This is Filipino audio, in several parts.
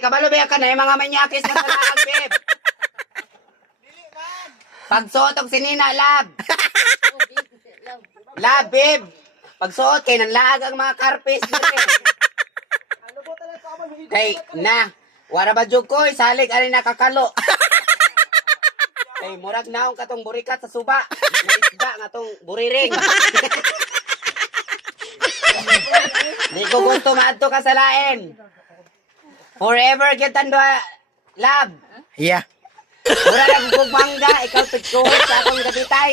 Kabalo ba ka na yung mga manyakis na sa beb? Pagsuot og sinina, lab. Lab, beb. Pagsuot kay nanlaag ang mga karpes. Kay, na. Wara ba jud ko, salig ani nakakalo. Kay murag naong katong burikat sa suba. Naisda nga tong buriring. Di ko gusto maadto ka sa lain. Forever kita doa, lab. Yeah. Mura lang kong mangga, ikaw pagkuhot sa akong gabitay.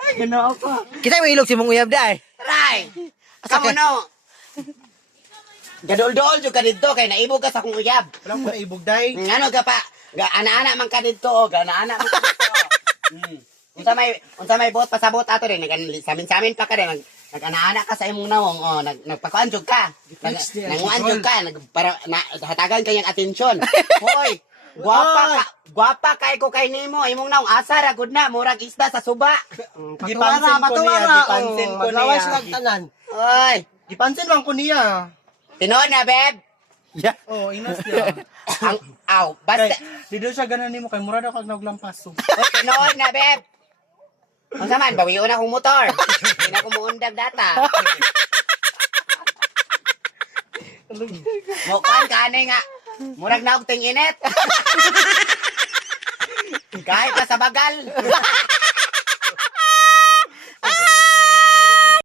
Ay, gano'n ako. Kita may ilog si mong uyab da eh. Try! Kamu no? Gadol-dol yung ka dito, kay naibog ka sa akong uyab. Walang ko naibog day. Ano ka pa? Ana-ana man ka dito, o. Ana-ana man ka dito. Unsa may bot pasabot ato rin, samin-samin pa ka rin, nag-ana-ana ka sa imong nawong, o, nagpakuanjog ka. Nanguanjog ka, para hatagan kayang atensyon. Hoy! Guwapa kay ko kay nimo, imong nawong asar agud na, murag isda sa suba. Gipansin ko niya, gipansin ko Maglawas niya. nagtanan. Oy! Gipansin lang ko niya. Tinood na, beb! Yeah. Oh, inas niya. Basta, Dito siya ganan nimo kay mura daw kag naglampaso. tinood na, beb! Ang saman, bawiyon akong motor. Hindi na ako muundag data. Mukuan ka nga. Murag na og ting init. Kahit pa sa bagal.